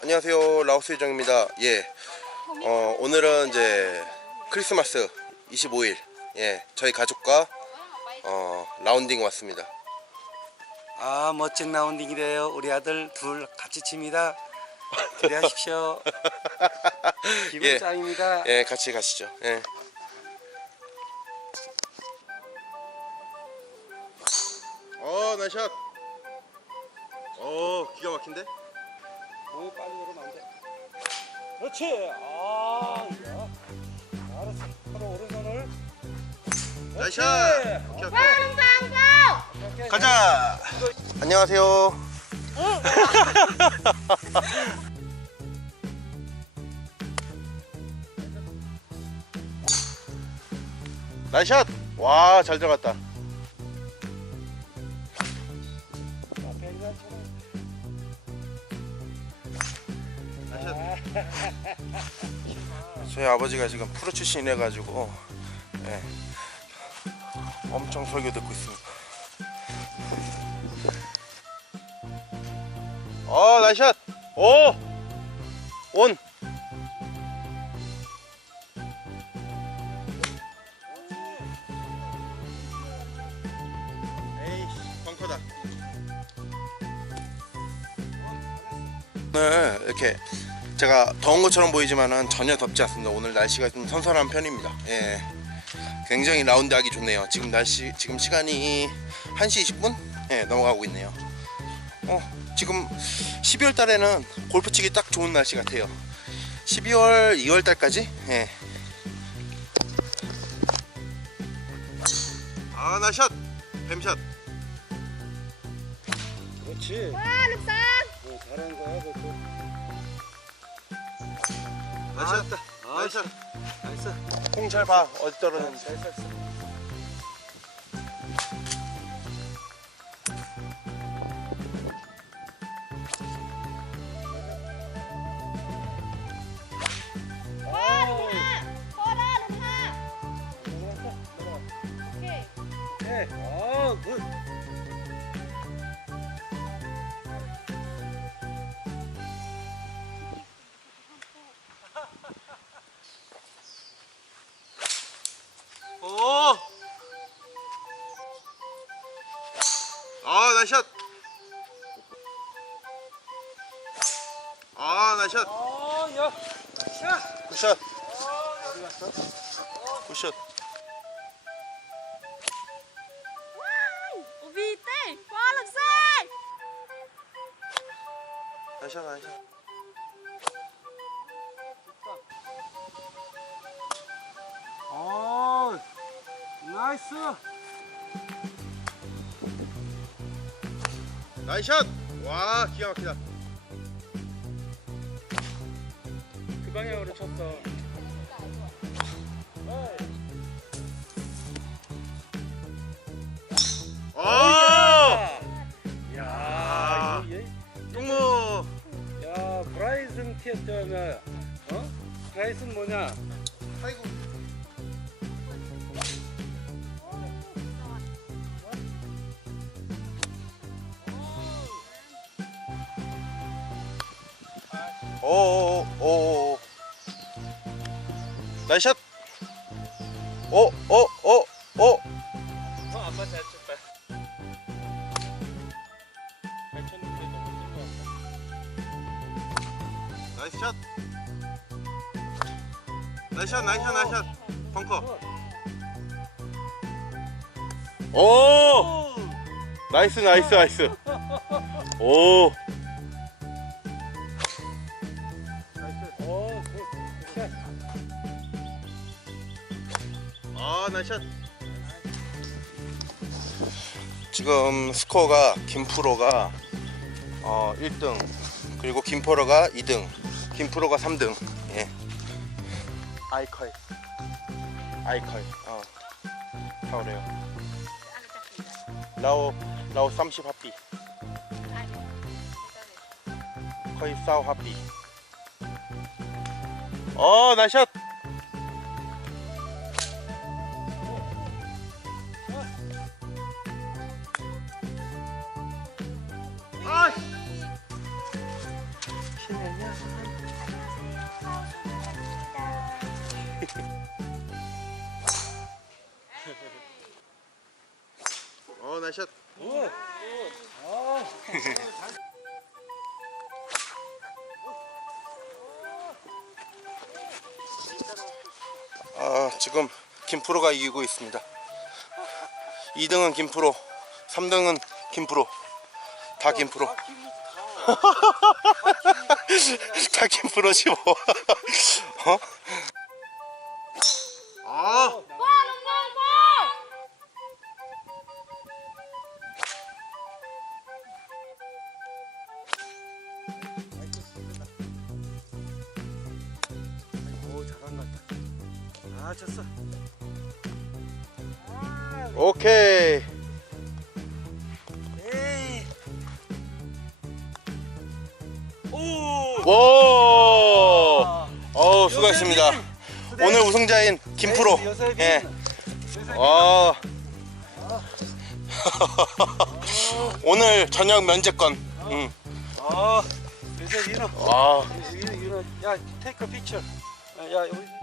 안녕하세요 라오스 회장입니다 예 어, 오늘은 이제 크리스마스 25일 예 저희 가족과 어, 라운딩 왔습니다 아 멋진 라운딩이래요. 우리 아들 둘 같이 칩니다. 기대하십시오. 기분 예. 짱입니다. 예 같이 가시죠 예 어, 나이샷. 어, 기가 막힌데? 너무 빨리 오르면 안 돼. 그렇지. 아, 야. 알았어. 바로 오른손을. 나이샷. 오케이, 오케이. 오케이. 가자. 안녕하세요. 나이샷. 와, 잘 들어갔다. 저희 아버지가 지금 프로 출신이라 가지고 예, 엄청 설교 듣고 있습니다. 어, 나이샷. 오! 온. 에이씨, 벙커다. 오늘 이렇게 제가 더운 것처럼 보이지만은 전혀 덥지 않습니다. 오늘 날씨가 좀 선선한 편입니다. 예. 굉장히 라운드하기 좋네요. 지금 날씨 지금 시간이 1시 20분? 예, 넘어가고 있네요. 어, 지금 12월 달에는 골프 치기 딱 좋은 날씨 같아요. 12월, 2월 달까지? 예. 아, 나 샷. 뱀샷. 그렇지. 와, 룩상! 아, 나이샷. 나이스. 공잘 봐. 어디 떨어졌는지. 잘! 오케이. 네. 아, 굿. 나이샷. 아, 나이샷. 아, 야. 샷. 굿샷. 어디 갔어? 굿샷. 우비 때! 와, 룩상! 나이샷, 나이샷. 아, 나이스. 나이샷. 와, 기가 막히다. 그 방향으로 쳤어. 아! 야. 야, 브라이슨 티어면 어? 브라이슨 뭐냐? 아이고. 오오오오 오. 나이샷. 오 오 오 오. 어, 아빠 잘 쳤다. 잘 쳤는데 너무 뜬거 나이스 샷. 나이스 샷, 나이스 샷, 나이스 샷. 벙커. 오! 나이스, 나이스, 나이스. 오! 나이스 샷. 지금 스코어가 김프로가 어, 1등 그리고 김포로가 2등 김프로가 3등. 예. 아이컬. 아이컬. 어. 타오래요. 라오 라오 30 하피 거의 싸우 하피 어 나이샷 어 나이샷 오, 오, 아, 아, 지금 김프로가 이기고 있습니다. 2등은 김프로, 3등은 김프로. 다 김프로. 아, 다 김프로 15. 어? 아, 것 같다. 아, 쳤어. 아, 오케이. 오! 오! 아, 어우, 수고하셨습니다. 오늘 우승자인 김프로. 요셉이. 예. 와. 오늘 저녁 면제권. 응. 아, 요셉 이놈. 와. 이놈, 이놈. 야, take a picture. 야, 여기.